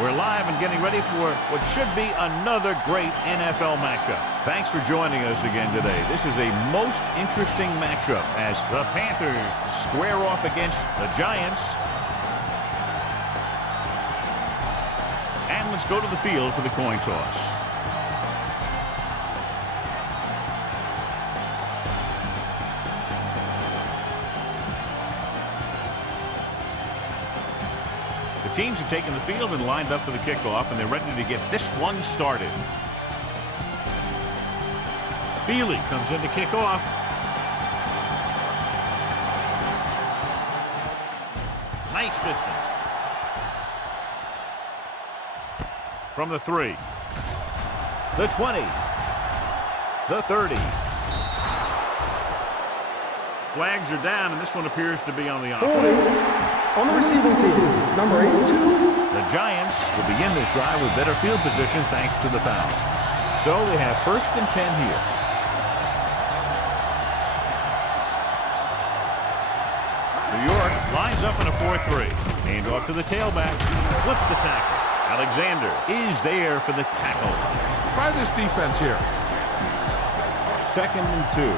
We're live and getting ready for what should be another great NFL matchup. Thanks for joining us again today. This is a most interesting matchup as the Panthers square off against the Giants. And let's go to the field for the coin toss. Teams have taken the field and lined up for the kickoff, and they're ready to get this one started. Feely comes in to kick off. Nice distance. From the 3. The 20. The 30. Flags are down, and this one appears to be on the offense. On the receiving team, number 82. The Giants will begin this drive with better field position thanks to the foul. So they have 1st and 10 here. New York lines up in a 4-3. Hand off to the tailback. Slips the tackle. Alexander is there for the tackle. Try this defense here. 2nd and 2.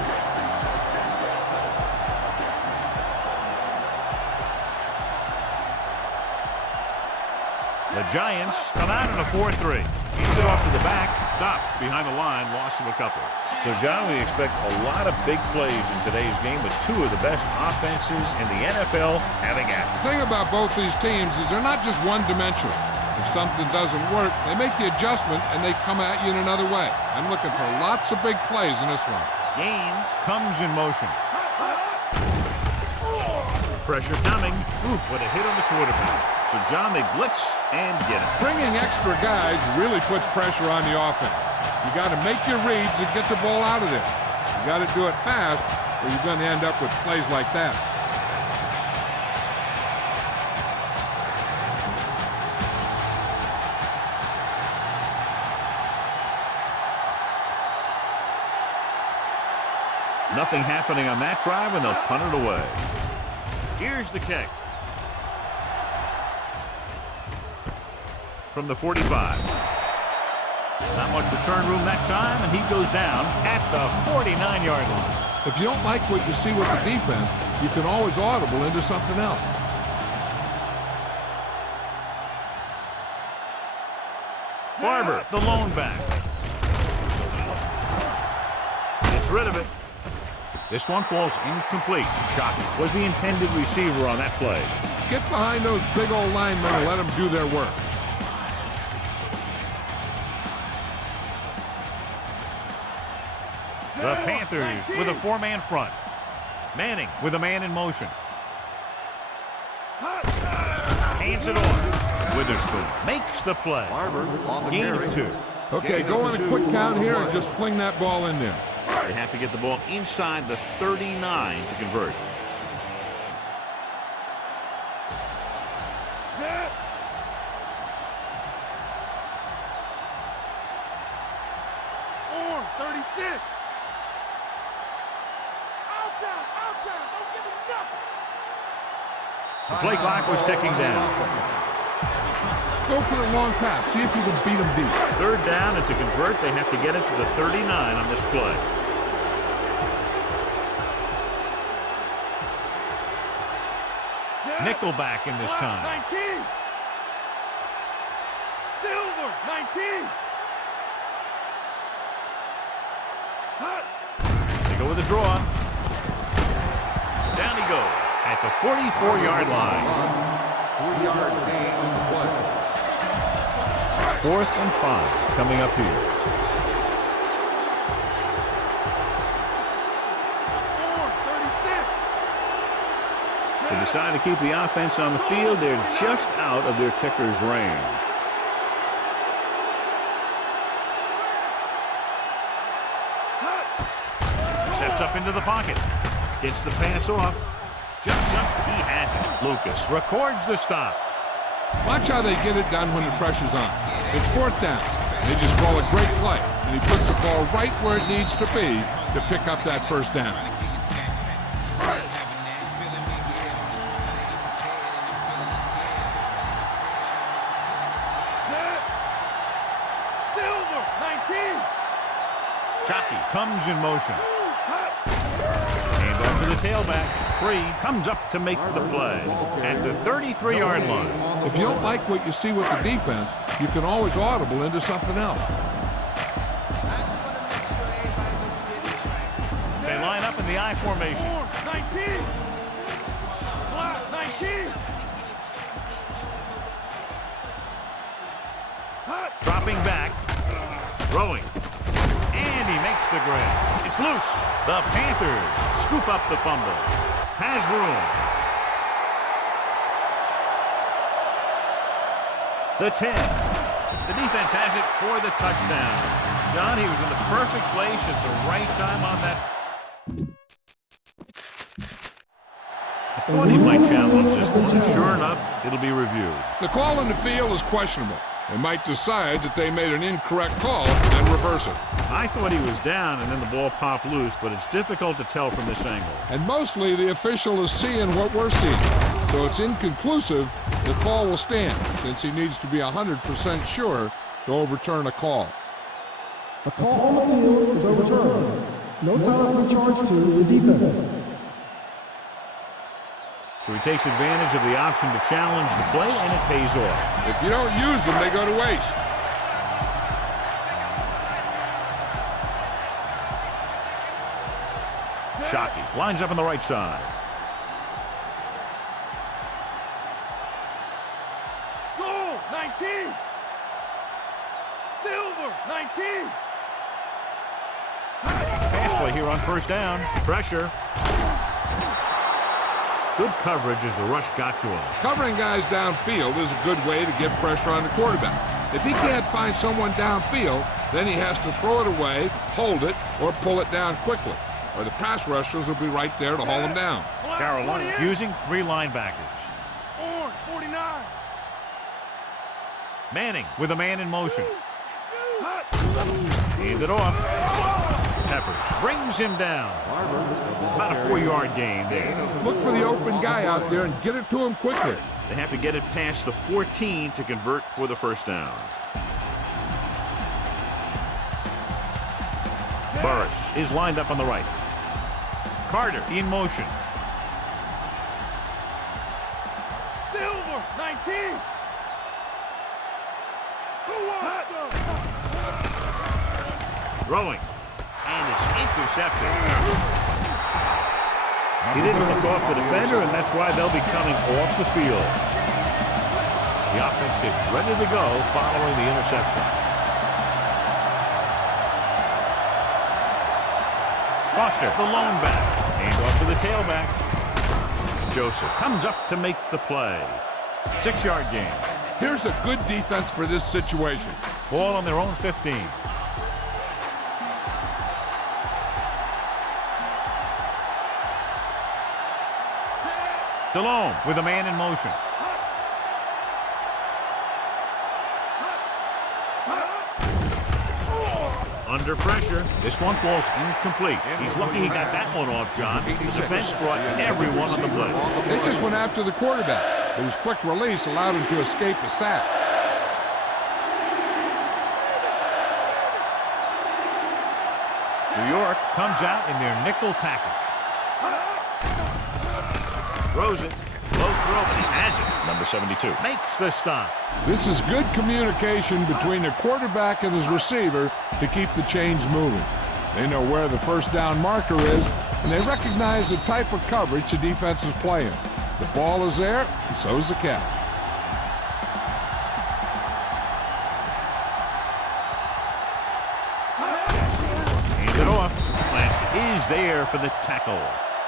The Giants come out in a 4-3. Hands it off to the back. Stopped behind the line. Loss of a couple. So, John, we expect a lot of big plays in today's game with two of the best offenses in the NFL having at it. The thing about both these teams is they're not just one-dimensional. If something doesn't work, they make the adjustment and they come at you in another way. I'm looking for lots of big plays in this one. Gaines comes in motion. Pressure coming. Ooh, what a hit on the quarterback. So, John, they blitz and get it. Bringing extra guys really puts pressure on the offense. You got to make your reads and get the ball out of there. You got to do it fast, or you're going to end up with plays like that. Nothing happening on that drive, and they'll punt it away. Here's the kick. From the 45. Not much return room that time, and he goes down at the 49-yard line. If you don't like what you see with the defense, you can always audible into something else. Barber, the lone back. Gets rid of it. This one falls incomplete. Shocking. Was the intended receiver on that play. Get behind those big old linemen and let them do their work. The Panthers with a 4-man front. Manning with a man in motion. Hands it off. Witherspoon makes the play. Gain of 2. Okay, go on a quick count here and just fling that ball in there. They have to get the ball inside the 39 to convert. Set. Form 36. The play clock was ticking down. Go for a long pass. See if you can beat them deep. 3rd down, and to convert, they have to get it to the 39 on this play. Nickelback in this time. 19. Silver 19. They go with a draw. Down he goes at the 44-yard line. 4-yard gain on the play. 4th and 5 coming up here. They decide to keep the offense on the field. They're just out of their kicker's range. Steps up into the pocket. Gets the pass off. Jumps up. He has it. Lucas records the stop. Watch how they get it done when the pressure's on. It's 4th down. They just call a great play, and he puts the ball right where it needs to be to pick up that 1st down. comes in motion. And off to the tailback. Free comes up to make the play at the 33-yard line. If you don't like what you see with the defense, you can always audible into something else. They line up in the I formation. 19. Block 19. Dropping back. Throwing. And he makes the grab. It's loose. The Panthers scoop up the fumble. Has room. The 10. The defense has it for the touchdown. John, he was in the perfect place at the right time on that. I thought he might challenge this one, and sure enough, it'll be reviewed. The call in the field is questionable. They might decide that they made an incorrect call and reverse it. I thought he was down and then the ball popped loose, but it's difficult to tell from this angle. And mostly the official is seeing what we're seeing. So it's inconclusive. The call will stand since he needs to be 100% sure to overturn a call. The call on the field is overturned. No time will be charged to the defense. So he takes advantage of the option to challenge the play, and it pays off. If you don't use them, they go to waste. Shockey lines up on the right side. Goal 19. Silver 19. Pass play here on first down. Pressure. Good coverage as the rush got to him. Covering guys downfield is a good way to get pressure on the quarterback. If he can't find someone downfield, then he has to throw it away, hold it, or pull it down quickly, or the pass rushers will be right there to haul him down. Carolina using 3 linebackers. Orange 49. Manning with a man in motion. Hand it off. Peppers brings him down. About a 4-yard gain there. Look for the open guy out there and get it to him quickly. They have to get it past the 14 to convert for the first down. Burris is lined up on the right. Carter in motion. Silver 19. Throwing. And it's intercepted. He didn't look off the defender, and that's why they'll be coming off the field. The offense gets ready to go following the interception. Foster, the lone back. Hand off to the tailback. Joseph comes up to make the play. 6-yard gain. Here's a good defense for this situation. Ball on their own 15. DeLone with a man in motion. Under pressure. This one falls incomplete. He's lucky he got that one off, John. The defense brought everyone on the blitz. They just went after the quarterback, whose quick release allowed him to escape a sack. New York comes out in their nickel package. Throws it. Low throw, but he has it. Number 72 makes the stop. This is good communication between the quarterback and his receiver to keep the chains moving. They know where the first down marker is, and they recognize the type of coverage the defense is playing. The ball is there, and so is the catch. Hand it off. Clancy is there for the tackle.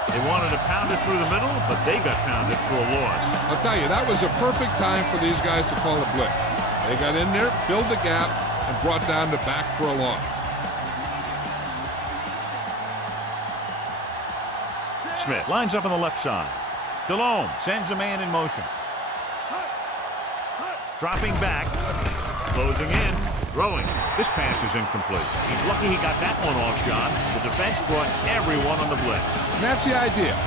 They wanted to pound it through the middle, but they got pounded for a loss. I'll tell you, that was a perfect time for these guys to call a blitz. They got in there, filled the gap, and brought down the back for a loss. Smith lines up on the left side. DeLone sends a man in motion. Dropping back. Closing in. Throwing. This pass is incomplete. He's lucky he got that one off, John. The defense brought everyone on the blitz. And that's the idea.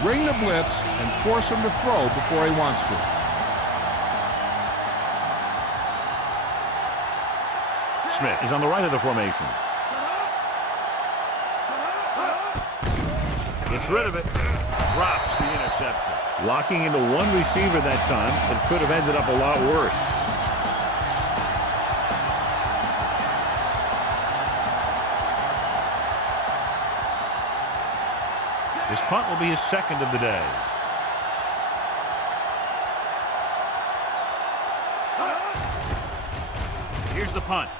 Bring the blitz and force him to throw before he wants to. Smith is on the right of the formation. Gets rid of it. Drops the interception. Locking into one receiver that time. It could have ended up a lot worse. This punt will be his second of the day. Here's the punt.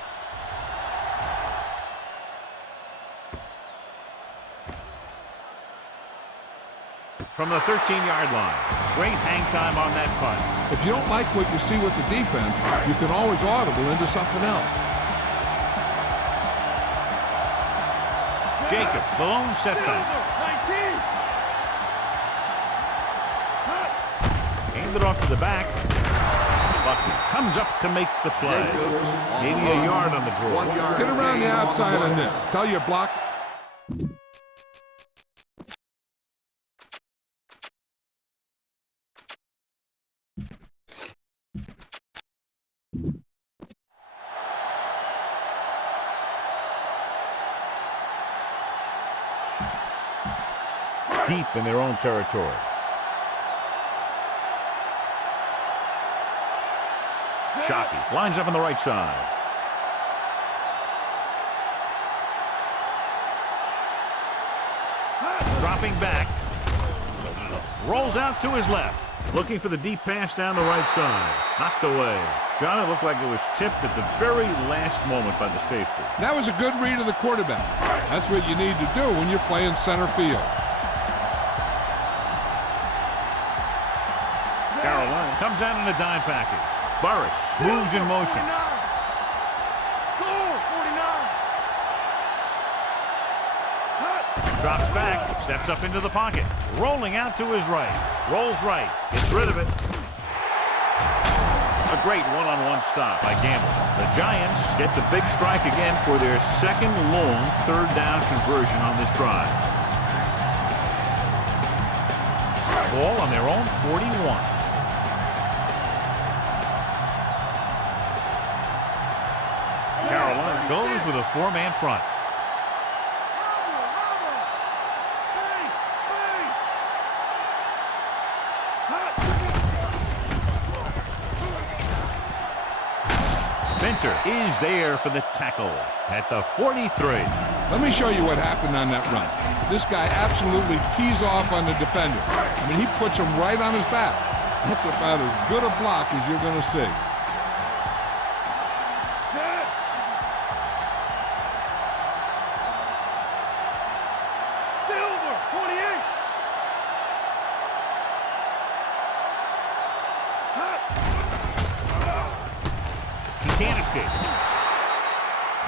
From the 13-yard line. Great hang time on that punt. If you don't like what you see with the defense, you can always audible into something else. Jacob, the lone setback. 19. Handed off to the back. Bucky comes up to make the play. Maybe a yard on the draw. Get around the outside on this. Tell your block. Deep in their own territory. Shockey lines up on the right side. Dropping back. Rolls out to his left. Looking for the deep pass down the right side. Knocked away. John, it looked like it was tipped at the very last moment by the safety. That was a good read of the quarterback. That's what you need to do when you're playing center field. Carolina comes out in a dime package. Burris moves in motion. 49. Goal, 49. Drops back, steps up into the pocket. Rolling out to his right. Rolls right, gets rid of it. A great one-on-one stop by Gamble. The Giants get the big strike again for their second long third down conversion on this drive. Ball on their own 41. Carolina goes with a four-man front. Minter is there for the tackle at the 43. Let me show you what happened on that run. This guy absolutely tees off on the defender. I mean, he puts him right on his back. That's about as good a block as you're going to see. Silver, 28. He can't escape.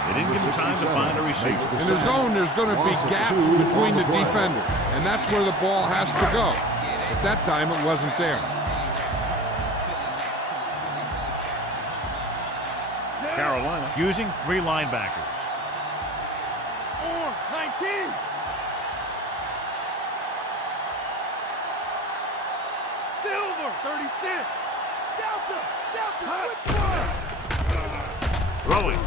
They didn't give him time to find a receiver. In the zone, there's going to be gaps between the defenders, and that's where the ball has to go. At that time, it wasn't there. Carolina using three linebackers. 19. Silver, 36. Delta, switch one. Throwing.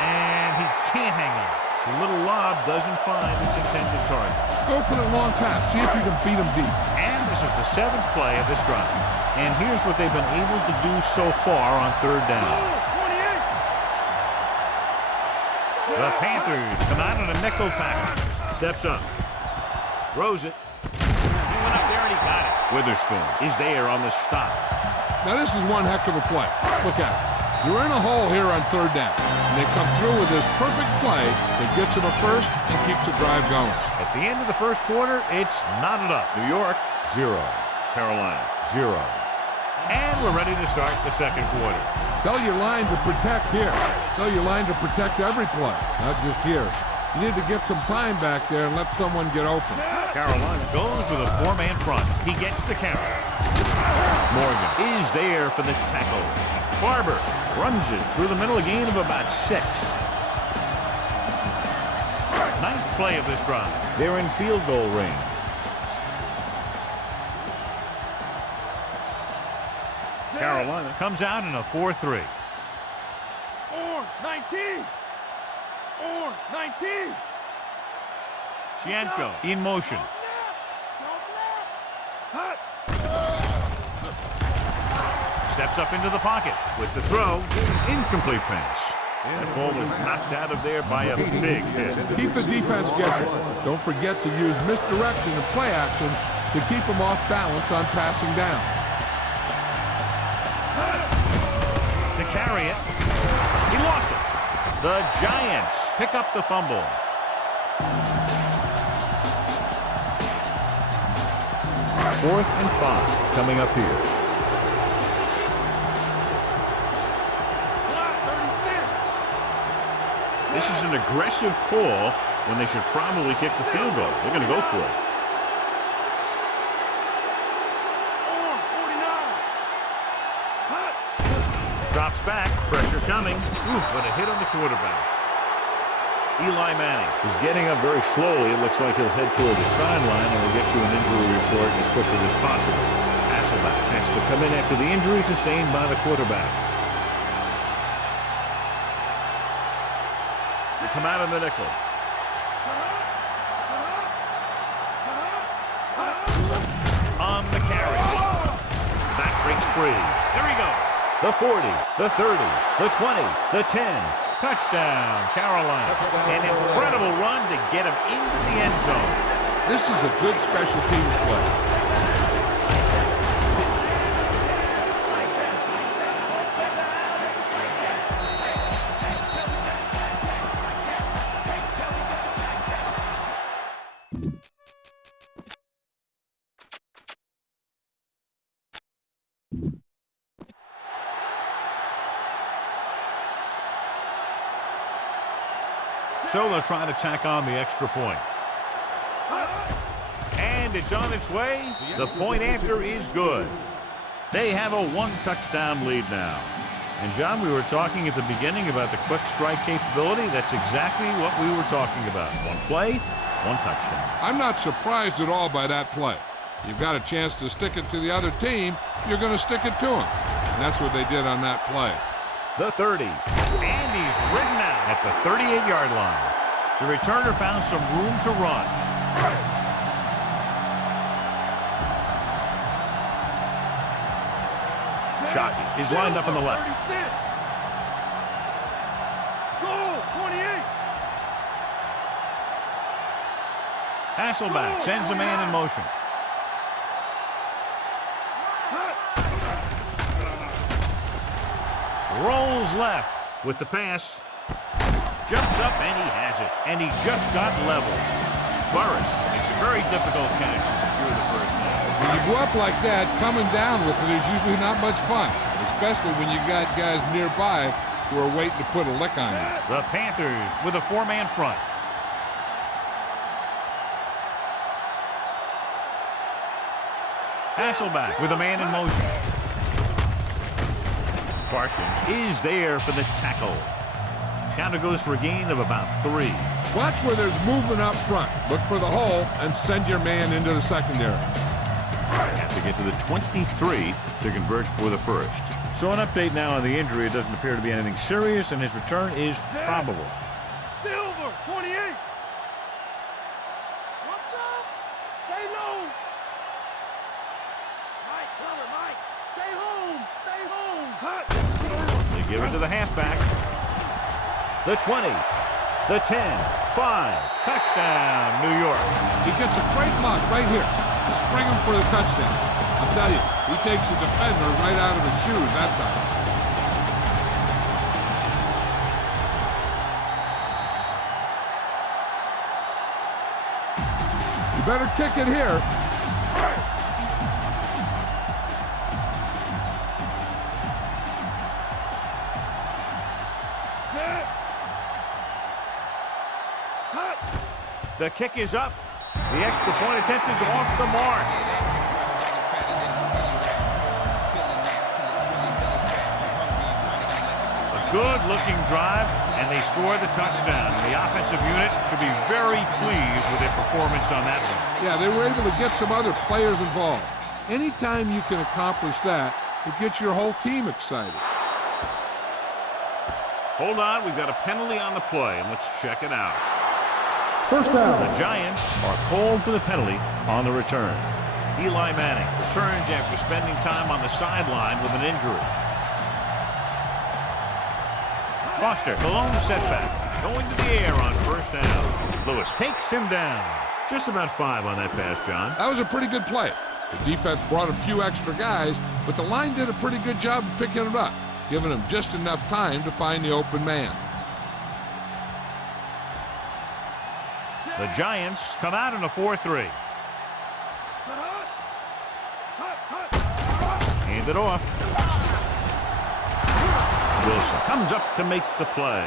And he can't hang on. The little lob doesn't find its intended target. Go for the long pass. See if you can beat him deep. And this is the seventh play of this drive. And here's what they've been able to do so far on third down. 28. The Panthers come out in a nickel package. Steps up. Throws it. He went up there and he got it. Witherspoon is there on the stop. Now, this is one heck of a play. Look at it. You're in a hole here on third down. And they come through with this perfect play that gets them a first and keeps the drive going. At the end of the first quarter, it's knotted up. New York, 0. Carolina, 0. And we're ready to start the second quarter. Tell your line to protect here. Tell your line to protect every play, not just here. You need to get some time back there and let someone get open. Carolina goes with a four-man front. He gets the count. Morgan is there for the tackle. Barber runs it through the middle, a gain of about 6. Ninth play of this drive. They're in field goal range. Carolina comes out in a 4-3. 19. 19. Shienko in motion. Steps up into the pocket with the throw. Incomplete pass. That ball was knocked out of there by a big hit. Keep the defense guessing. Don't forget to use misdirection and play action to keep them off balance on passing down. To carry it. He lost it. The Giants pick up the fumble. Fourth and 5 coming up here. This is an aggressive call when they should probably kick the field goal. They're going to go for it. Drops back. Pressure coming. Ooh, but a hit on the quarterback. Eli Manning is getting up very slowly. It looks like he'll head toward the sideline, and we'll get you an injury report as quickly as possible. Hasselbeck has to come in after the injury sustained by the quarterback. Come out in the nickel. On the carry. Back breaks free. There he goes. The 40, the 30, the 20, the 10. Touchdown, Carolina. An incredible run to get him into the end zone. This is a good special teams play. So they'll try to tack on the extra point. And it's on its way. The point after is good. They have a one-touchdown lead now. And, John, we were talking at the beginning about the quick strike capability. That's exactly what we were talking about. One play, one touchdown. I'm not surprised at all by that play. You've got a chance to stick it to the other team, you're going to stick it to them. And that's what they did on that play. The 30. And he's ridden out at the 38-yard line. The returner found some room to run. Shockey is lined up on the left. Goal, 28. Hasselbeck sends a man in motion. Rolls left with the pass. Jumps up and he has it. And he just got level. Burris makes a very difficult catch to secure the first down. When you go up like that, coming down with it is usually not much fun, especially when you got guys nearby who are waiting to put a lick on you. The Panthers with a four-man front. Hasselbeck with a man in motion. Parsons is there for the tackle. Counter goes for a gain of about 3. Watch where there's movement up front. Look for the hole and send your man into the secondary. Have to get to the 23 to convert for the first. So an update now on the injury. It doesn't appear to be anything serious, and his return is probable. Silver, 28. What's up? Stay low. Mike, cover, Mike. Stay home. Stay home. Hot. They give it to the halfback. The 20, the 10, 5. Touchdown, New York. He gets a great look right here to spring him for the touchdown. I'll tell you, he takes the defender right out of his shoes that time. You better kick it here. The kick is up. The extra point attempt is off the mark. A good-looking drive, and they score the touchdown. The offensive unit should be very pleased with their performance on that one. Yeah, they were able to get some other players involved. Anytime you can accomplish that, it gets your whole team excited. Hold on, we've got a penalty on the play, and let's check it out. First down. The Giants are called for the penalty on the return. Eli Manning returns after spending time on the sideline with an injury. Foster, the lone setback, going to the air on first down. Lewis takes him down. Just about 5 on that pass, John. That was a pretty good play. The defense brought a few extra guys, but the line did a pretty good job of picking it up, giving them just enough time to find the open man. The Giants come out in a 4-3. Hand it off. Wilson comes up to make the play.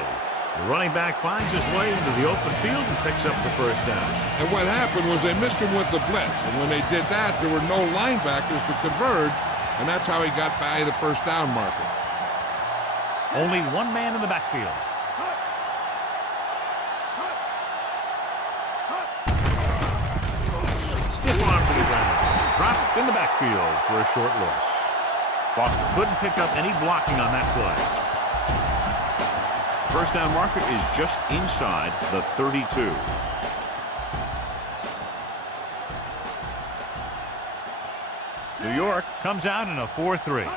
The running back finds his way into the open field and picks up the first down. And what happened was they missed him with the blitz. And when they did that, there were no linebackers to converge, and that's how he got by the first down marker. Only one man in the backfield. Stiff arm to the ground. Dropped in the backfield for a short loss. Foster couldn't pick up any blocking on that play. First down marker is just inside the 32. New York comes out in a 4-3.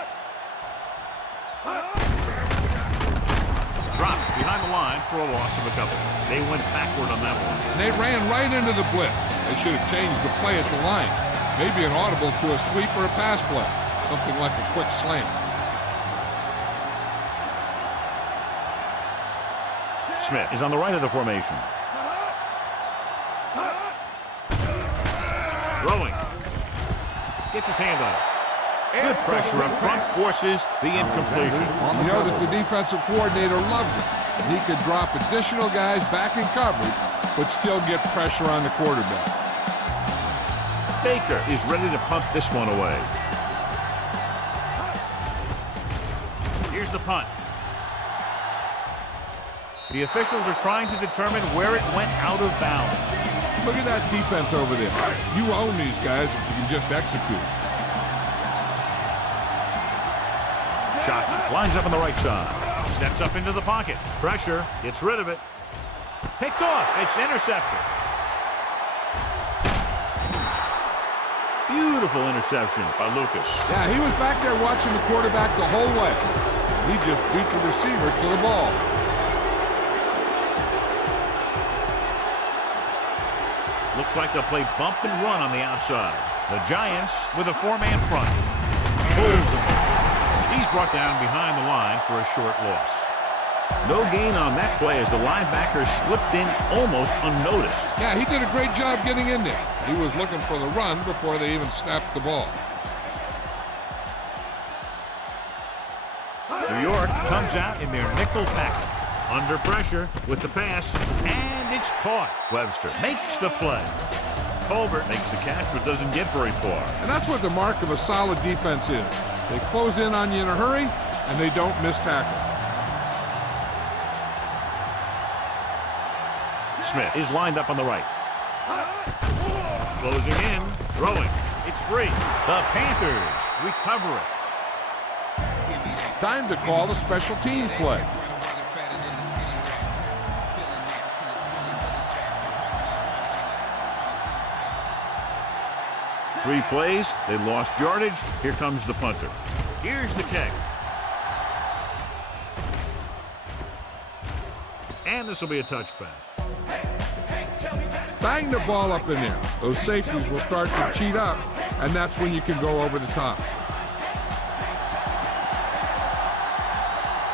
Dropped behind the line for a loss of a couple. They went backward on that one. And they ran right into the blitz. They should have changed the play at the line. Maybe an audible to a sweep or a pass play. Something like a quick slant. Smith is on the right of the formation. Throwing. Gets his hand on it. Good pressure up front forces the incompletion. You know that the defensive coordinator loves it. He could drop additional guys back in coverage, but still get pressure on the quarterback. Baker is ready to punt this one away. Here's the punt. The officials are trying to determine where it went out of bounds. Look at that defense over there. You own these guys if you can just execute. Shockey lines up on the right side. Steps up into the pocket. Pressure. Gets rid of it. Picked off. It's intercepted. Beautiful interception by Lucas. Yeah, he was back there watching the quarterback the whole way. He just beat the receiver to the ball. Looks like they'll play bump and run on the outside. The Giants with a 4-man front. Pulls him. He's brought down behind the line for a short loss. No gain on that play as the linebacker slipped in almost unnoticed. Yeah, he did a great job getting in there. He was looking for the run before they even snapped the ball. New York comes out in their nickel package. Under pressure with the pass, and it's caught. Webster makes the play. Colbert makes the catch, but doesn't get very far. And that's what the mark of a solid defense is. They close in on you in a hurry, and they don't miss tackle. Smith is lined up on the right. Closing in, throwing. It's free. The Panthers recover it. Time to call the special teams play. Three plays, they lost yardage. Here comes the punter. Here's the kick. And this will be a touchback. Bang the ball up in there. Those safeties will start to cheat up, and that's when you can go over the top.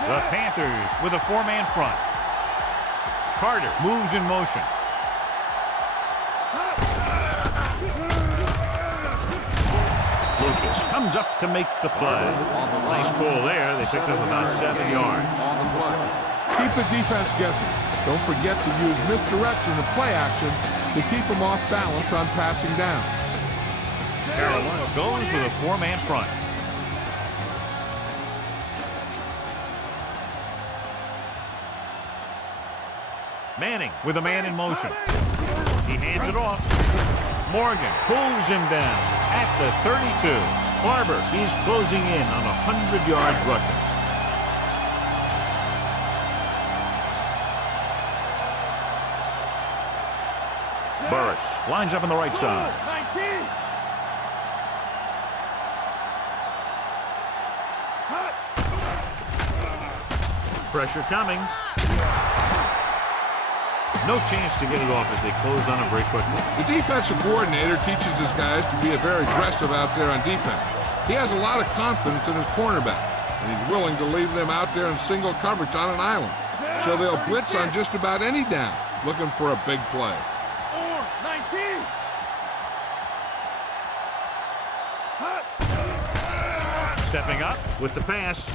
The Panthers with a 4-man front. Carter moves in motion. Lucas comes up to make the play. Nice call there. They picked up about 7 yards. Keep the defense guessing. Don't forget to use misdirection and play action to keep them off balance on passing down. Carolina goes with a 4-man front. Manning with a man in motion. He hands it off. Morgan pulls him down at the 32. Barber is closing in on 100 yards rushing. Burris lines up on the right side. 19. Pressure coming. No chance to get it off as they closed on him very quickly. The defensive coordinator teaches his guys to be very aggressive out there on defense. He has a lot of confidence in his cornerback, and he's willing to leave them out there in single coverage on an island. So they'll blitz on just about any down, looking for a big play. 19. Stepping up with the pass.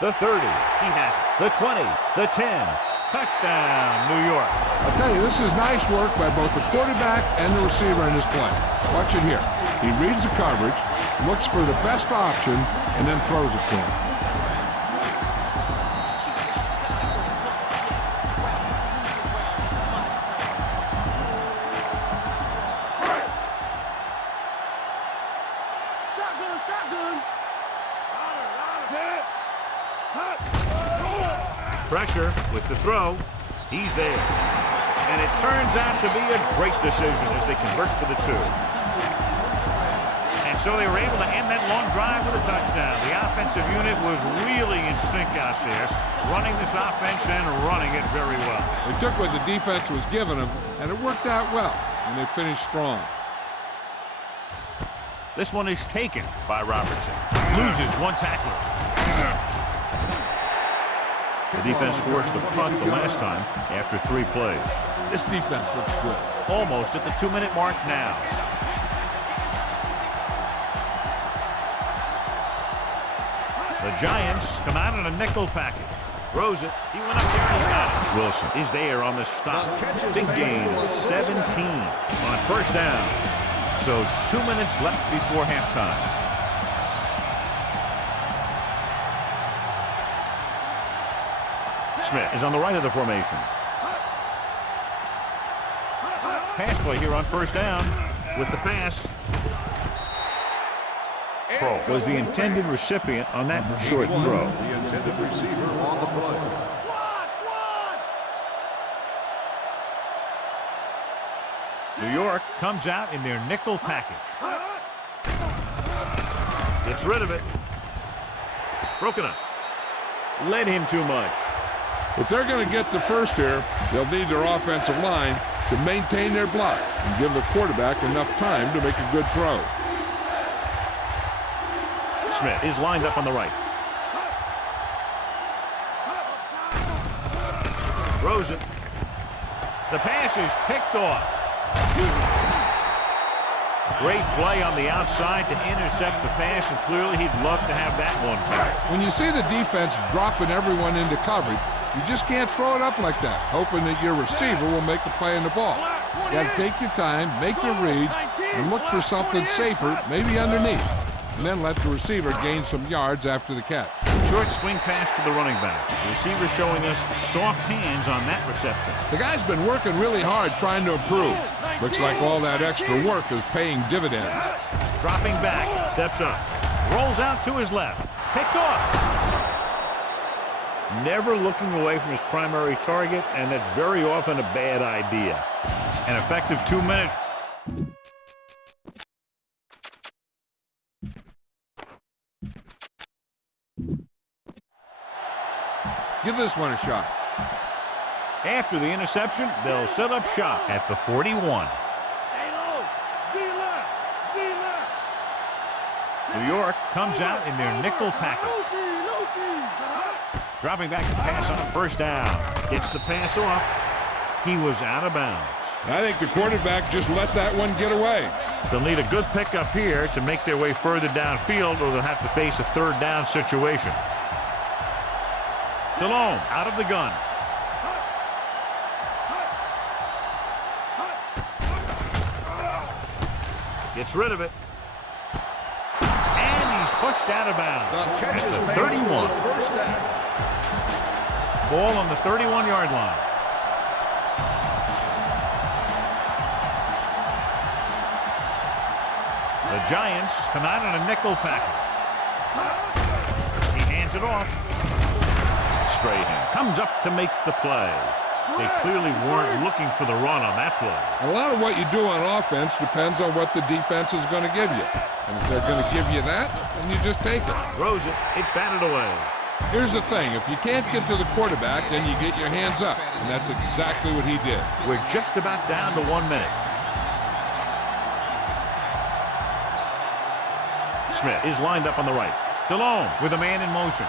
The 30. He has it. The 20. The 10. Touchdown, New York. I'll tell you, this is nice work by both the quarterback and the receiver in this play. Watch it here. He reads the coverage, looks for the best option, and then throws it to him. Shotgun. Pressure with the throw. He's there. And it turns out to be a great decision as they convert to the 2. And so they were able to end that long drive with a touchdown. The offensive unit was really in sync out there, running this offense and running it very well. They took what the defense was giving them, and it worked out well, and they finished strong. This one is taken by Robertson. Loses one tackler. The defense forced the punt the last time after 3 plays. This defense looks good. Almost at the 2-minute mark now. The Giants come out in a nickel package. Throws it. He went up there and he got it. Wilson is there on the stop. Big gain, 17 on first down. So 2 minutes left before halftime. Smith is on the right of the formation. Pass play here on first down with the pass. Pro was the intended recipient on that short throw. The intended receiver on the play. New York comes out in their nickel package. Gets rid of it. Broken up. Led him too much. If they're going to get the first here, they'll need their offensive line to maintain their block and give the quarterback enough time to make a good throw. Smith is lined up on the right. Throws it. The pass is picked off. Great play on the outside to intercept the pass, and clearly he'd love to have that one back. When you see the defense dropping everyone into coverage, you just can't throw it up like that, hoping that your receiver will make the play on the ball. You got to take your time, make your read, and look for something safer, maybe underneath, and then let the receiver gain some yards after the catch. Short swing pass to the running back. The receiver showing us soft hands on that reception. The guy's been working really hard trying to improve. Looks like all that extra work is paying dividends. Dropping back, steps up, rolls out to his left, picked off. Never looking away from his primary target, and that's very often a bad idea. An effective 2 minutes. Give this one a shot. After the interception, they'll set up shop at the 41. New York comes out in their nickel package. Dropping back to pass on first down. Gets the pass off. He was out of bounds. I think the quarterback just let that one get away. They'll need a good pickup here to make their way further downfield, or they'll have to face a third down situation. Stallone out of the gun. Gets rid of it. And he's pushed out of bounds at the 31. Ball on the 31-yard line. The Giants come out in a nickel package. He hands it off. Strahan comes up to make the play. They clearly weren't looking for the run on that play. A lot of what you do on offense depends on what the defense is going to give you. And if they're going to give you that, then you just take it. Throws it. It's batted away. Here's the thing. If you can't get to the quarterback, then you get your hands up. And that's exactly what he did. We're just about down to 1 minute. Smith is lined up on the right. DeLone with a man in motion.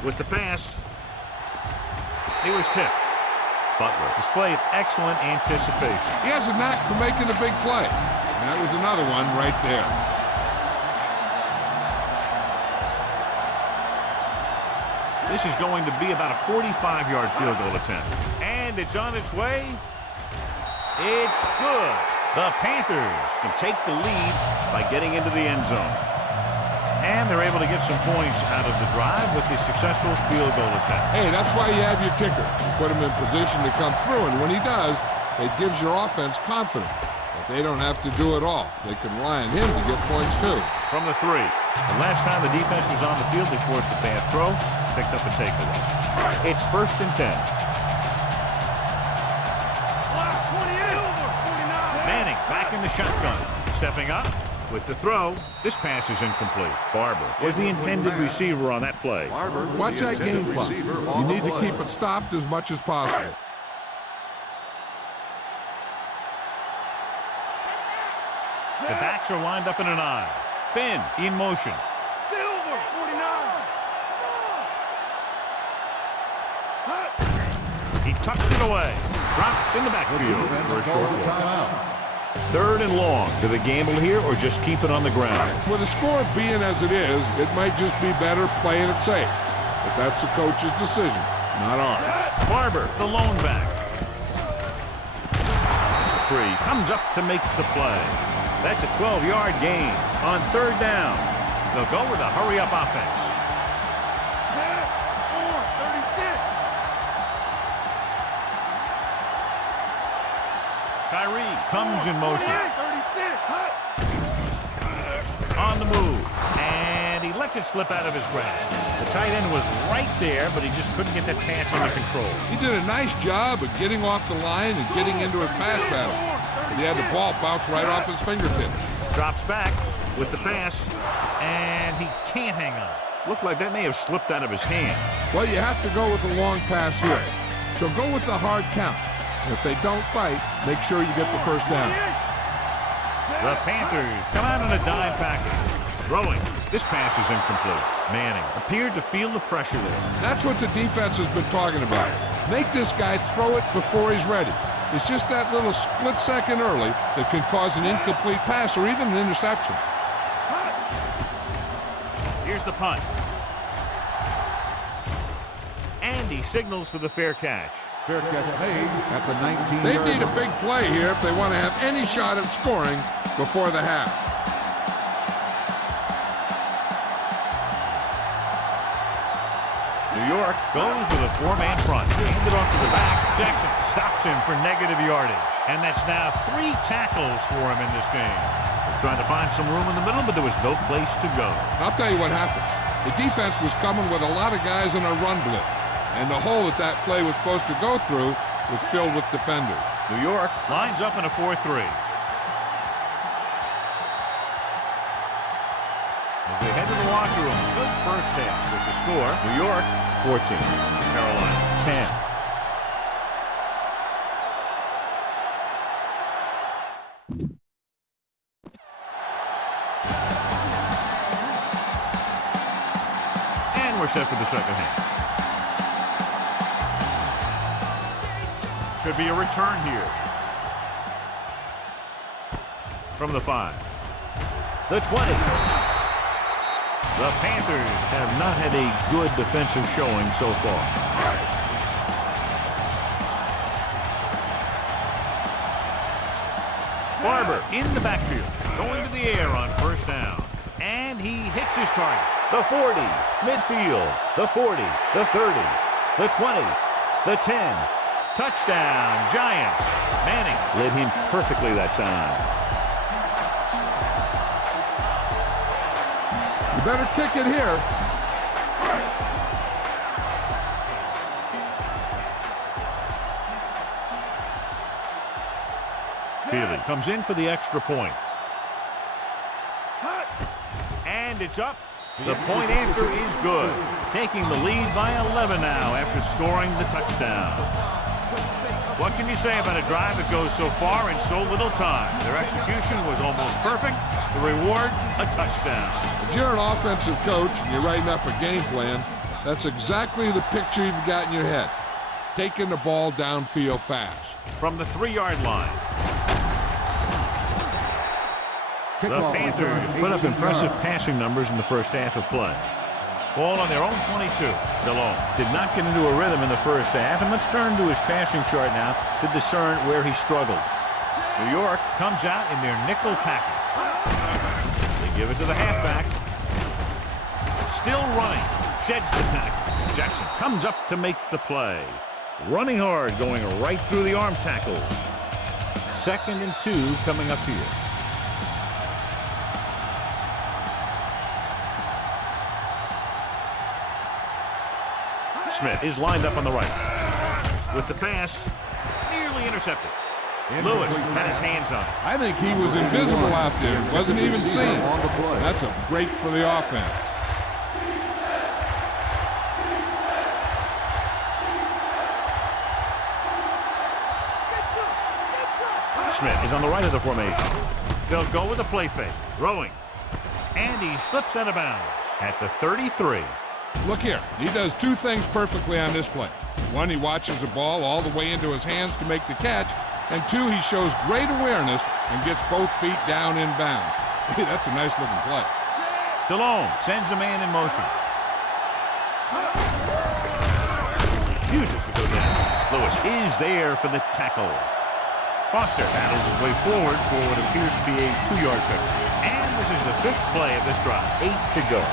With the pass. He was tipped. Butler displayed excellent anticipation. He has a knack for making a big play. And that was another one right there. This is going to be about a 45-yard field goal attempt. And it's on its way. It's good. The Panthers can take the lead by getting into the end zone. And they're able to get some points out of the drive with a successful field goal attempt. Hey, that's why you have your kicker. You put him in position to come through, and when he does, it gives your offense confidence that they don't have to do it all. They can rely on him to get points too. From the 3. The last time the defense was on the field, they forced a bad throw, picked up a takeaway. It's 1st and 10. Manning back in the shotgun. Stepping up with the throw. This pass is incomplete. Barber was the intended receiver on that play. Watch that game clock. You need to keep it stopped as much as possible. The backs are lined up in an eye. Finn in motion. Silver, 49. He tucks it away. Dropped in the backfield for a short loss. 3rd and long. Do they gamble here or just keep it on the ground? With the score being as it is, it might just be better playing it safe. But that's the coach's decision, not ours. Barber, the lone back. 3 comes up to make the play. That's a 12-yard gain on 3rd down. They'll go with a hurry-up offense. 36. Tyree comes in motion. On the move. And he lets it slip out of his grasp. The tight end was right there, but he just couldn't get that pass under control. He did a nice job of getting off the line and getting into his pass pattern. But he had the ball bounce right off his fingertips. Drops back with the pass, and he can't hang on. Looked like that may have slipped out of his hand. Well, you have to go with the long pass here. So go with the hard count. And if they don't fight, make sure you get the 1st down. The Panthers come out in a dime package. Throwing. This pass is incomplete. Manning appeared to feel the pressure there. That's what the defense has been talking about. Make this guy throw it before he's ready. It's just that little split second early that can cause an incomplete pass or even an interception. Here's the punt. And he signals for the fair catch. Fair catch made at the 19. They need a big play here if they want to have any shot at scoring before the half. New York goes with a 4-man front. Hand it off to the back. Jackson stops him for negative yardage. And that's now 3 tackles for him in this game. They're trying to find some room in the middle, but there was no place to go. I'll tell you what happened. The defense was coming with a lot of guys in a run blitz. And the hole that play was supposed to go through was filled with defenders. New York lines up in a 4-3. As they head to the locker room, good first half with the score. New York 14, Carolina 10. And we're set for the second half. Should be a return here. From the 5. The 20. The Panthers have not had a good defensive showing so far. Barber in the backfield, going to the air on 1st down. And he hits his target. The 40, midfield, the 40, the 30, the 20, the 10. Touchdown, Giants. Manning led him perfectly that time. You better kick it here. Feely comes in for the extra point. And it's up. The point after is good. Taking the lead by 11 now after scoring the touchdown. What can you say about a drive that goes so far in so little time? Their execution was almost perfect. The reward, a touchdown. If you're an offensive coach and you're writing up a game plan, that's exactly the picture you've got in your head. Taking the ball downfield fast. From the 3-yard line. The Panthers put up impressive passing numbers in the first half of play. Ball on their own 22. DeLone did not get into a rhythm in the first half, and let's turn to his passing chart now to discern where he struggled. New York comes out in their nickel package. They give it to the halfback. Still running. Sheds the tackle. Jackson comes up to make the play. Running hard, going right through the arm tackles. 2nd and 2 coming up here. Smith is lined up on the right. With the pass, nearly intercepted. Lewis had his hands on it. I think he was invisible out there. Wasn't even seen. That's a break for the offense. Smith is on the right of the formation. They'll go with a play fake. Rowing. And he slips out of bounds at the 33. Look here. He does 2 things perfectly on this play. 1, he watches the ball all the way into his hands to make the catch. And 2, he shows great awareness and gets both feet down in bounds. Hey, that's a nice looking play. DeLone sends a man in motion. Refuses to go down. Lewis is there for the tackle. Foster battles his way forward for what appears to be a 2-yard pickup. And this is the 5th play of this drive. 8 to go.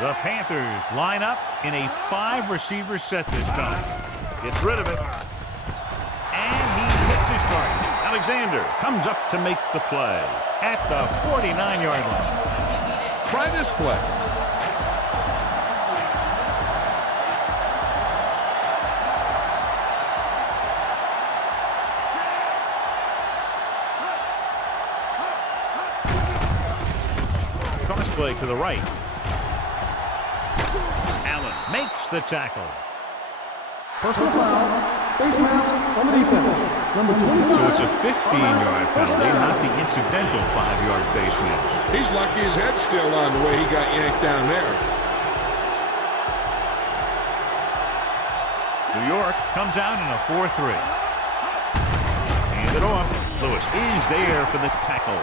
The Panthers line up in a 5-receiver set this time. Gets rid of it. And he hits his target. Alexander comes up to make the play at the 49-yard line. Try this play. Cross play to the right. Makes the tackle. Personal foul. Face mask on the defense. Number 25. So it's a 15-yard penalty, not the incidental 5-yard face mask. He's lucky his head's still on the way he got yanked down there. New York comes out in a 4-3. Hand it off. Lewis is there for the tackle.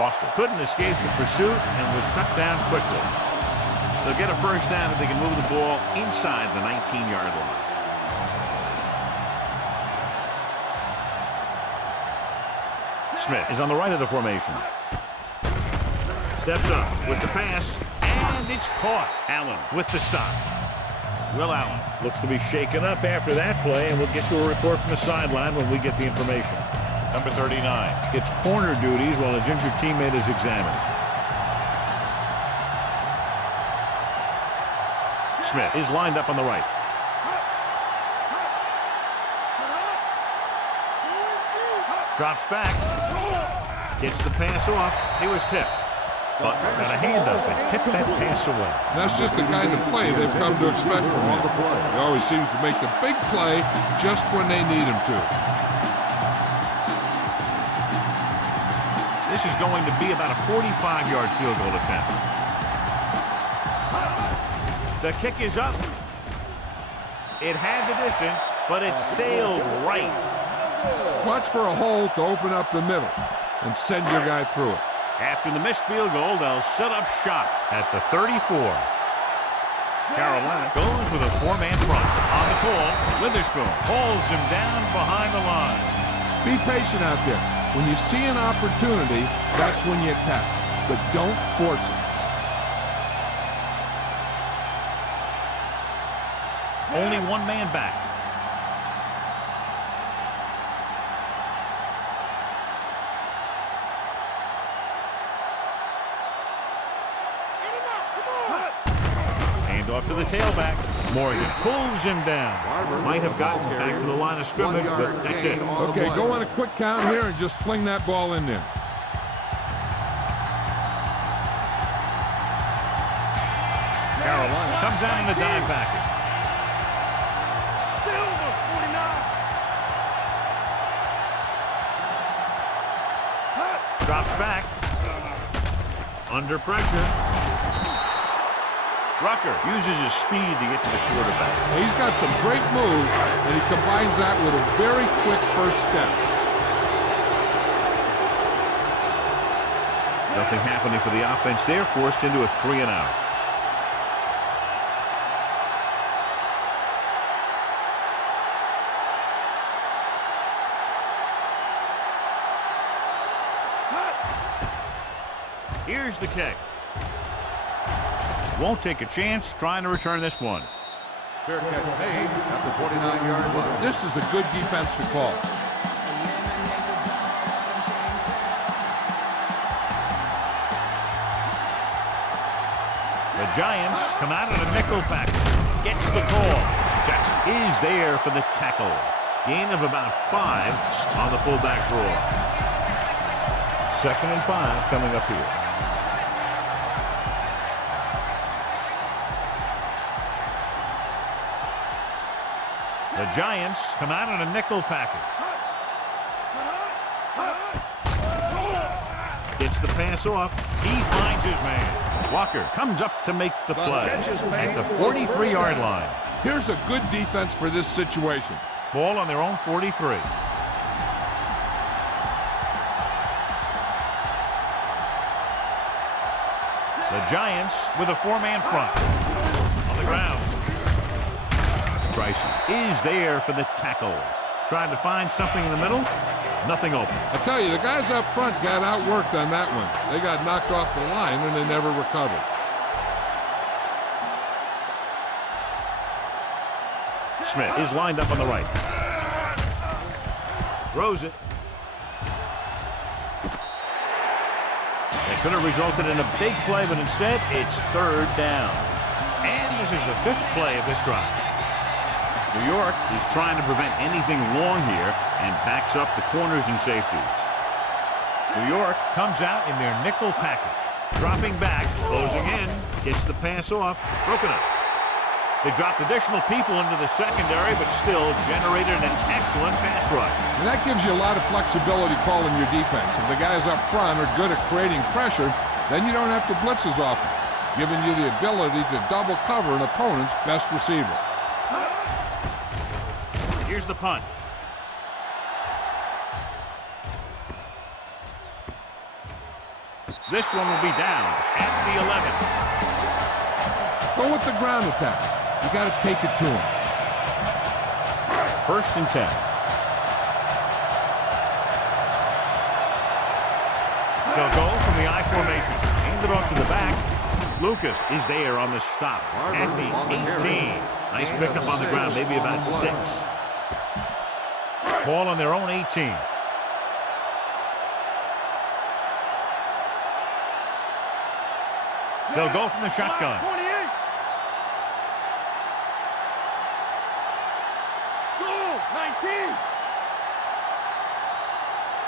Foster couldn't escape the pursuit and was cut down quickly. They'll get a first down if they can move the ball inside the 19-yard line. Smith is on the right of the formation. Steps up with the pass, and it's caught. Allen with the stop. Will Allen looks to be shaken up after that play, and we'll get you a report from the sideline when we get the information. Number 39 gets corner duties while his injured teammate is examined. Smith is lined up on the right. Drops back. Gets the pass off. He was tipped. Butler got a hand up and tipped that pass away. That's just the kind of play they've come to expect from him. He always seems to make the big play just when they need him to. This is going to be about a 45-yard field goal attempt. The kick is up. It had the distance, but it sailed right. Watch for a hole to open up the middle and send your guy through it. After the missed field goal, they'll set up shop at the 34. Carolina goes with a 4-man front. On the pull, Witherspoon pulls him down behind the line. Be patient out there. When you see an opportunity, that's when you attack. But don't force it. Only 1 man back. Hand off to the tailback. Morgan pulls him down. Might have gotten back to the line of scrimmage, but that's it. Okay, go on a quick count here and just fling that ball in there. Carolina comes out in a dime package. Silver, 49. Drops back. Under pressure. Rucker uses his speed to get to the quarterback. He's got some great moves, and he combines that with a very quick first step. Nothing happening for the offense there, forced into a 3-and-out. Here's the kick. Won't take a chance trying to return this one. Fair catch made at the 29-yard line. This is a good defensive call. The Giants come out in a nickel package. Gets the call. Jackson is there for the tackle. Gain of about 5 on the fullback draw. 2nd and 5 coming up here. The Giants come out in a nickel package. Gets the pass off. He finds his man. Walker comes up to make the play at the 43-yard line. Here's a good defense for this situation. Ball on their own 43. The Giants with a 4-man front. On the ground. Bryson is there for the tackle. Trying to find something in the middle. Nothing open. I tell you, the guys up front got outworked on that one. They got knocked off the line and they never recovered. Smith is lined up on the right. Throws it. It could have resulted in a big play, but instead it's 3rd down. And this is the 5th play of this drive. New York is trying to prevent anything long here and backs up the corners and safeties. New York comes out in their nickel package. Dropping back, closing in, gets the pass off, broken up. They dropped additional people into the secondary, but still generated an excellent pass rush. And that gives you a lot of flexibility calling your defense. If the guys up front are good at creating pressure, then you don't have to blitz as often, giving you the ability to double cover an opponent's best receiver. Here's the punt. This one will be down at the 11. Go with the ground attack. You got to take it to him. 1st and 10. They'll go from the I formation. Hand it off to the back. Lucas is there on the stop at the 18. Nice pickup on the ground, maybe about 6. Ball on their own 18. They'll go from the shotgun. 28. Go, 19.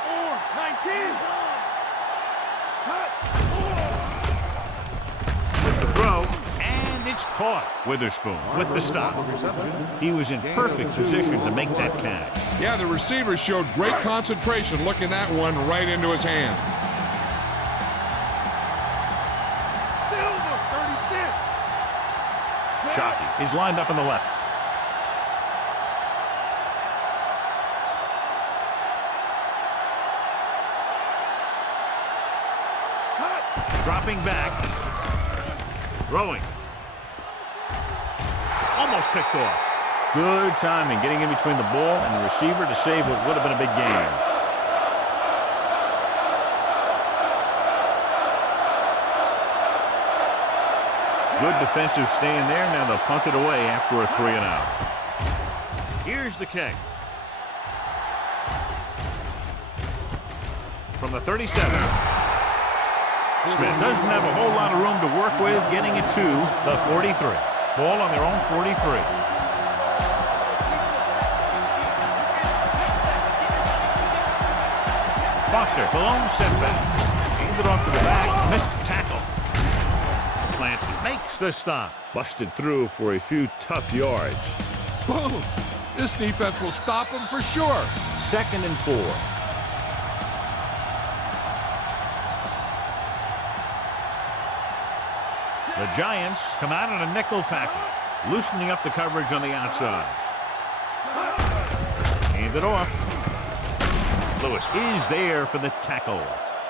Or 19. With the throw, and it's caught. Witherspoon with the stop. He was in perfect position to make that catch. Yeah, the receiver showed great concentration looking that one right into his hand. Silver, 36. Shockey is lined up on the left. Dropping back. Throwing. Almost picked off. Good timing getting in between the ball and the receiver to save what would have been a big gain. Good defensive stand there. Now they'll punt it away after a 3-and-out. Here's the kick. From the 37. Smith doesn't have a whole lot of room to work with, getting it to the 43. Ball on their own 43. Foster, the lone setback. Handed off to the back. Missed tackle. Clancy makes the stop. Busted through for a few tough yards. Boom! This defense will stop him for sure. 2nd and 4. The Giants come out in a nickel package, loosening up the coverage on the outside. Hand it off. Lewis is there for the tackle.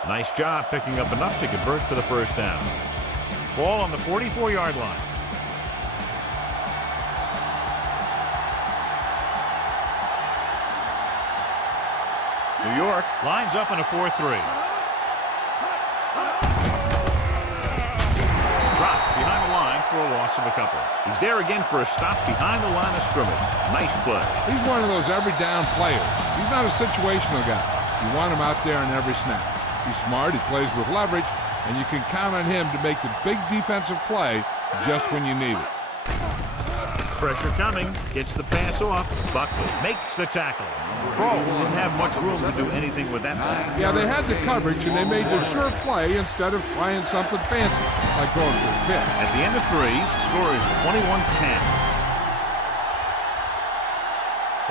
Nice job picking up enough to convert for the first down. Ball on the 44-yard line. New York lines up in a 4-3. Drop behind the line for a loss of a couple. He's there again for a stop behind the line of scrimmage. Nice play. He's one of those every down players. He's not a situational guy. You want him out there on every snap. He's smart, he plays with leverage, and you can count on him to make the big defensive play just when you need it. Pressure coming. Gets the pass off. Buckley makes the tackle. Crow didn't have much room to do anything with that one. Yeah, they had the coverage, and they made the sure play instead of trying something fancy, like going for a pick. At the end of 3, the score is 21-10.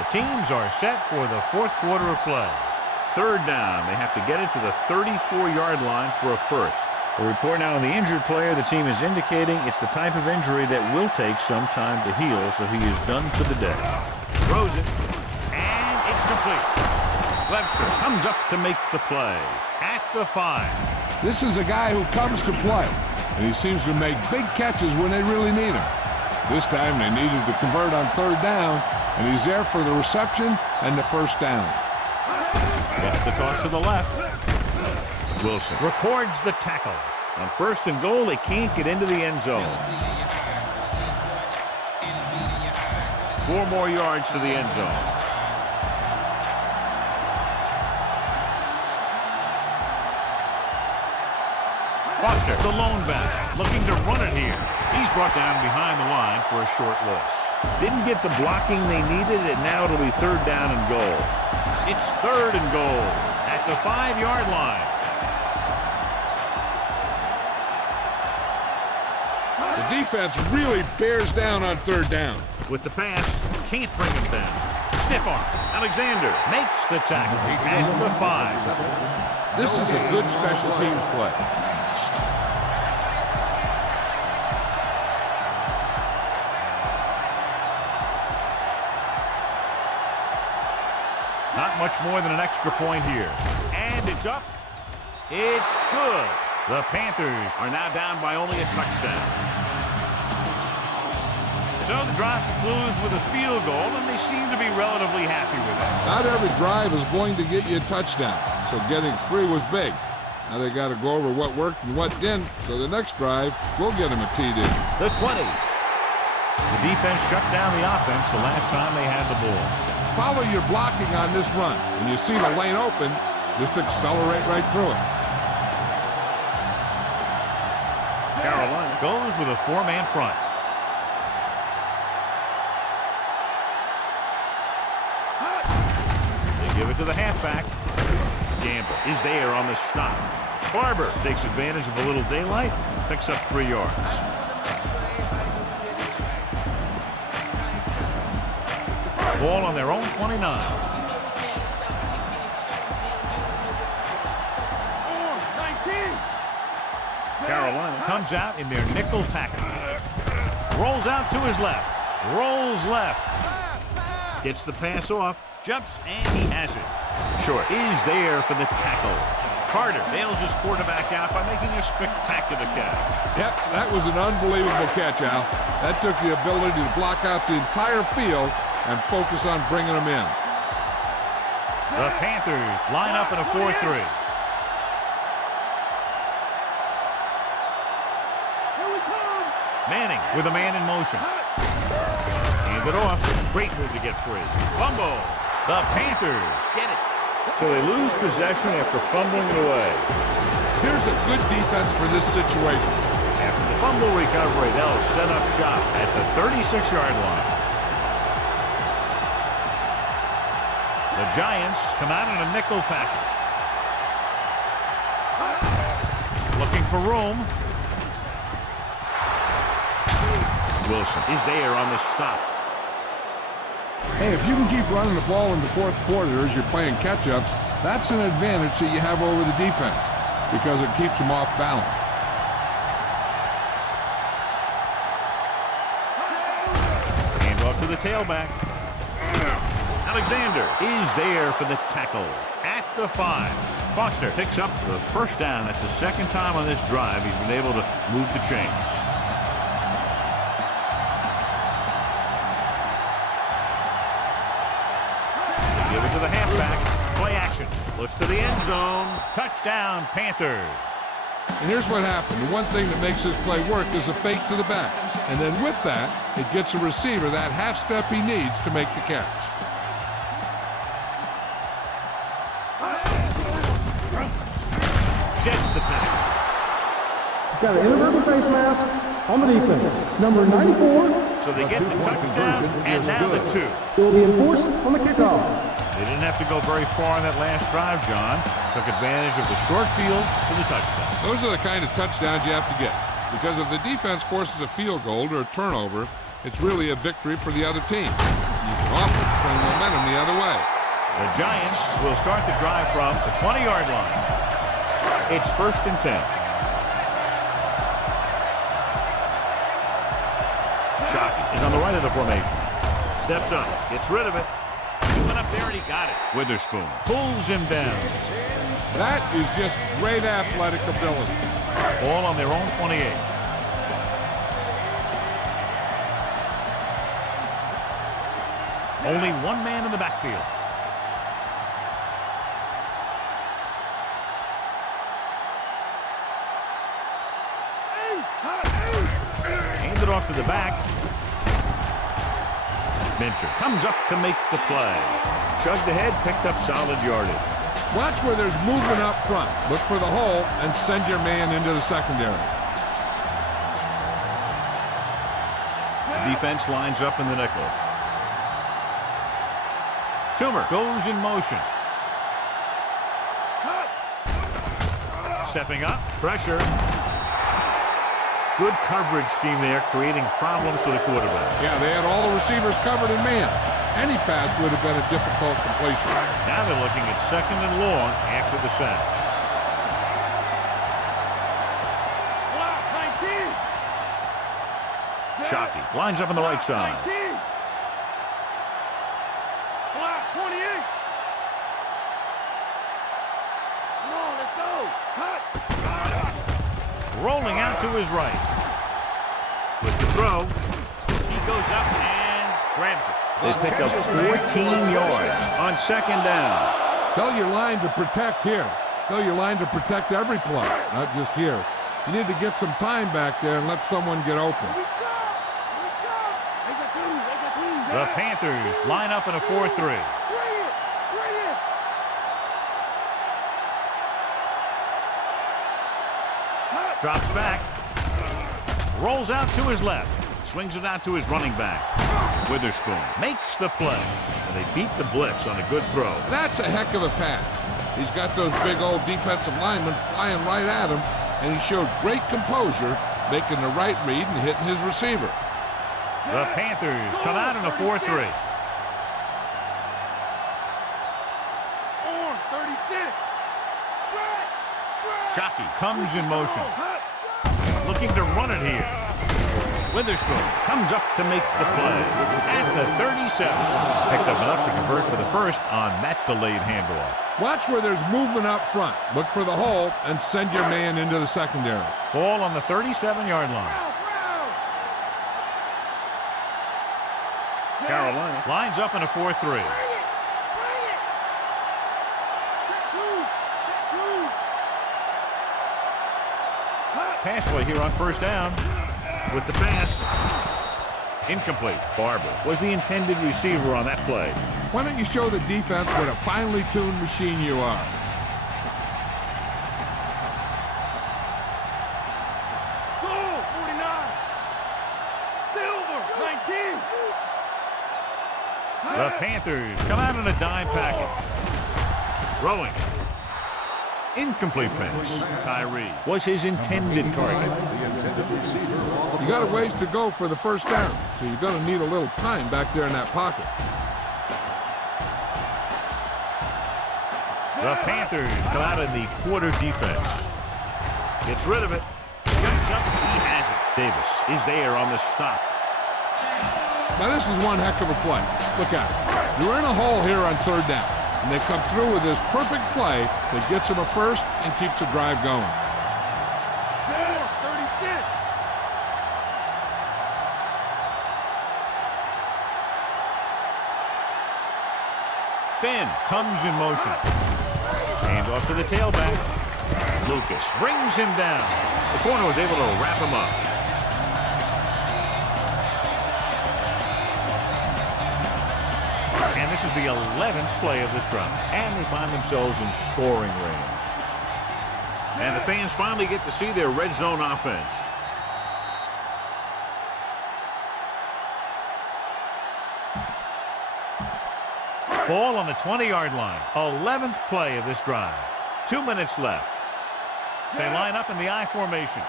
The teams are set for the 4th quarter of play. 3rd down. They have to get it to the 34-yard line for a first. A report now on the injured player. The team is indicating it's the type of injury that will take some time to heal, so he is done for the day. Throws it, and it's complete. Webster comes up to make the play at the 5. This is a guy who comes to play, and he seems to make big catches when they really need him. This time they needed to convert on 3rd down, and he's there for the reception and the first down. Gets the toss to the left. Wilson records the tackle. On 1st and goal, they can't get into the end zone. 4 more yards to the end zone. Foster, the lone back, looking to run it here. He's brought down behind the line for a short loss. Didn't get the blocking they needed, and now it'll be 3rd down and goal. It's 3rd and goal at the 5-yard line. The defense really bears down on 3rd down. With the pass, can't bring him down. Stiff arm. Alexander makes the tackle at the 5. This is a good special teams play. Not much more than an extra point here. And it's up. It's good. The Panthers are now down by only a touchdown. So the drive concludes with a field goal, and they seem to be relatively happy with it. Not every drive is going to get you a touchdown, so getting 3 was big. Now they got to go over what worked and what didn't, so the next drive will get them a TD. The 20. The defense shut down the offense the last time they had the ball. Follow your blocking on this run. When you see the lane open, just accelerate right through it. Carolina goes with a 4-man front. They give it to the halfback. Gamble is there on the stop. Barber takes advantage of a little daylight, picks up 3 yards. Ball on their own 29. Carolina comes out in their nickel package. Rolls out to his left. Rolls left. Gets the pass off. Jumps, and he has it. Short is there for the tackle. Carter bails his quarterback out by making a spectacular catch. Yep, that was an unbelievable catch, Al. That took the ability to block out the entire field and focus on bringing them in. The Panthers line up in a 4-3. Manning with a man in motion. Hand it off. Great move to get free. Fumble. The Panthers get it. So they lose possession after fumbling it away. Here's a good defense for this situation. After the fumble recovery. They'll set up shop at the 36-yard line. The Giants come out in a nickel package. Looking for room. Wilson is there on the stop. Hey, if you can keep running the ball in the fourth quarter as you're playing catch-up, that's an advantage that you have over the defense because it keeps them off balance. Hand off to the tailback. Alexander is there for the tackle at the 5. Foster picks up the first down. That's the second time on this drive he's been able to move the chains. They give it to the halfback. Play action. Looks to the end zone. Touchdown, Panthers. And here's what happened. The one thing that makes this play work is a fake to the back. And then with that, it gets a receiver that half step he needs to make the catch. Sheds the pack. Got an inadvertent face mask on the defense. Number 94. So they get the touchdown and now the 2. It will be enforced on the kickoff. They didn't have to go very far on that last drive, John. Took advantage of the short field for the touchdown. Those are the kind of touchdowns you have to get. Because if the defense forces a field goal or a turnover, it's really a victory for the other team. You can often swing momentum the other way. The Giants will start the drive from the 20-yard line. It's 1st and 10. Shockey is on the right of the formation. Steps up, gets rid of it. He went up there and he got it. Witherspoon pulls him down. That is just great athletic ability. All on their own 28. Only one man in the backfield. Handed off to the back. Minter comes up to make the play. Chugged ahead, picked up solid yardage. Watch where there's movement up front. Look for the hole and send your man into the secondary. The defense lines up in the nickel. Toomer goes in motion. Stepping up, pressure. Good coverage scheme there, creating problems for the quarterback. Yeah, they had all the receivers covered in man. Any pass would have been a difficult completion. Now they're looking at 2nd and long after the sack. Shockey lines up on the right side. 28. Come on, let's go. Rolling out to his right. With the throw, he goes up and grabs it. They pick up 14 yards on 2nd down. Tell your line to protect here. Tell your line to protect every play, not just here. You need to get some time back there and let someone get open. The Panthers line up in a 4-3. Drops back. Rolls out to his left. Swings it out to his running back. Witherspoon makes the play. And they beat the blitz on a good throw. That's a heck of a pass. He's got those big old defensive linemen flying right at him, and he showed great composure, making the right read and hitting his receiver. The Panthers come out in a 4-3. Shockey comes in motion. Looking to run it here. Witherspoon comes up to make the play at the 37. Picked up enough to convert for the first on that delayed handoff. Watch where there's movement up front. Look for the hole and send your man into the secondary. Ball on the 37-yard line. Carolina lines up in a 4-3. Pass play here on 1st down with the pass. Incomplete. Barber was the intended receiver on that play. Why don't you show the defense what a finely tuned machine you are? 19. The Panthers come out in a dime package. Throwing. Incomplete pass. Tyree was his intended target. The intended receiver on the You got a play. ways to go for the first down, so you're going to need a little time back there in that pocket. The Panthers come out in the quarter defense. Gets rid of it. Jumps up. He has it. Davis is there on the stop. Now, this is one heck of a play. Look at it. You're in a hole here on third down, and they come through with this perfect play that gets them a first and keeps the drive going. 36. Finn comes in motion. Hand off to the tailback. Lucas brings him down. The corner was able to wrap him up. And this is the 11th play of this drive. And they find themselves in scoring range. And the fans finally get to see their red zone offense. Ball on the 20-yard line. 11th play of this drive. 2 minutes left. They line up in the I formation.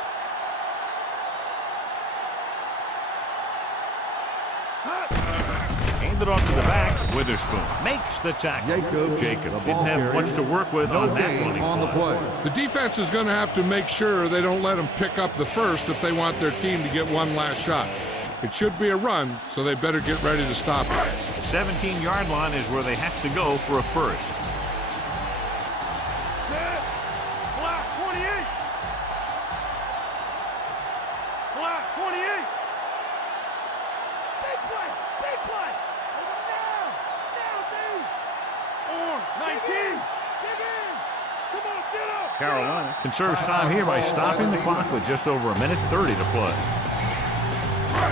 Handed off to the back. Witherspoon makes the tackle. Jacobs didn't have much to work with on that running on the play. play. The defense is going to have to make sure they don't let them pick up the first if they want their team to get one last shot. It should be a run, so they better get ready to stop it. The 17-yard line is where they have to go for a first. Set. Block 28. Block 28. Big play. Big play. Now. Now, dude. Or 19. Dig in. Come on, get up. Carolina conserves time here by stopping the clock with just over a minute 30 to play.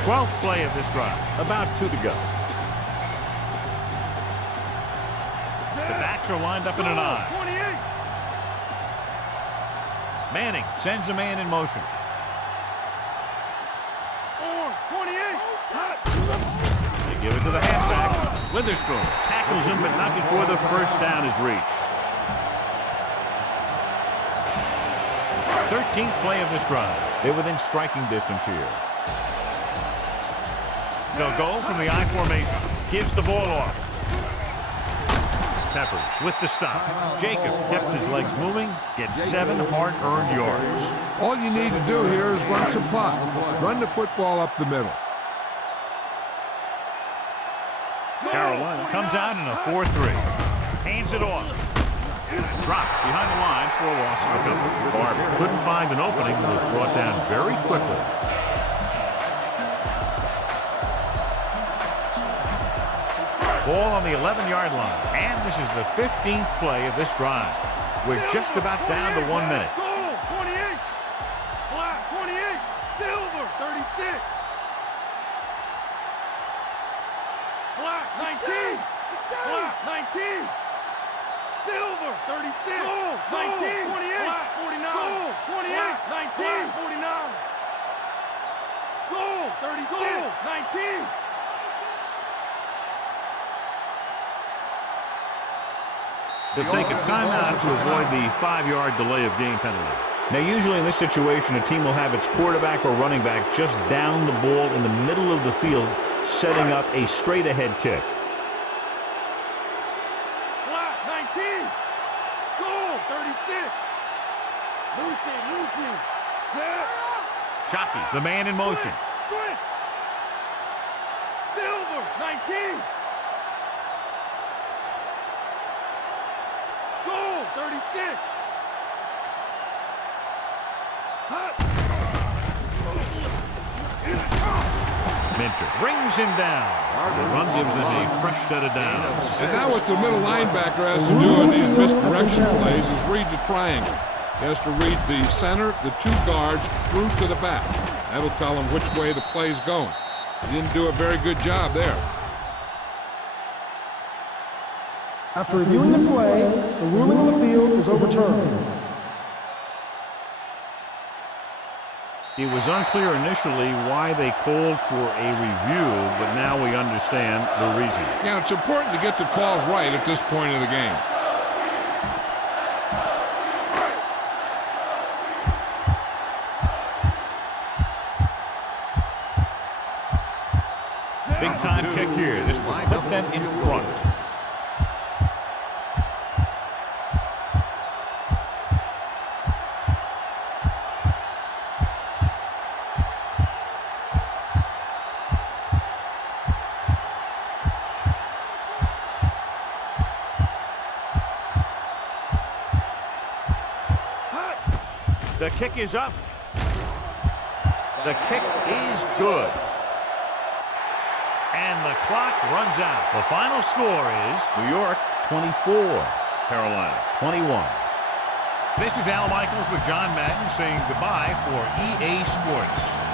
12th play of this drive. About 2 to go. The backs are lined up in an I. 28. Manning sends a man in motion. Or 28. Hot. They give it to the halfback. Witherspoon tackles him, but not before the first down is reached. 13th play of this drive. They're within striking distance here. They'll go from the I formation. Gives the ball off. Peppers with the stop. Jacobs kept his legs moving. Gets 7 hard-earned yards. All you need to do here is run some clock. Run the football up the middle. Carolina comes out in a 4-3. Hands it off. Dropped behind the line for a loss of a couple. Barber couldn't find an opening and was brought down very quickly. Ball on the 11-yard line. And this is the 15th play of this drive. We're just about down to 1 minute. Goal 28. Black 28. Silver 36. Black 19. Black 19. Silver 36. Goal 19. 28. Black 49. Goal 28. 19. 49. Goal 36. 19. They'll take a timeout to avoid the 5-yard delay of game penalty. Now, usually in this situation, a team will have its quarterback or running back just down the ball in the middle of the field, setting up a straight-ahead kick. Black 19. Goal 36. Lucy. Set. Shockey, the man in motion. Swing. Silver 19. Goal 36. Hot. Minter brings him down. The run gives them a fresh set of downs. And now what the middle linebacker has to do on these misdirection plays is read the triangle. He has to read the center, the 2 guards, through to the back. That'll tell him which way the play's going. He didn't do a very good job there. After reviewing the play, the ruling on the field is overturned. It was unclear initially why they called for a review, but now we understand the reason. Yeah, it's important to get the calls right at this point of the game. Big time kick here. This will put them in front. The kick is up. The kick is good. And the clock runs out. The final score is New York 24, Carolina 21. This is Al Michaels with John Madden saying goodbye for EA Sports.